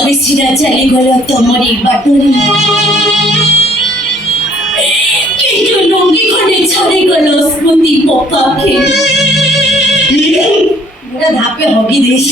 তবে সিরা চালিগলা তোমারই বাটরি কিন্তু লঙ্গি খনে ছাড়ে গেল স্মৃতি পপাকে ওরা ধাপে হবি দেশ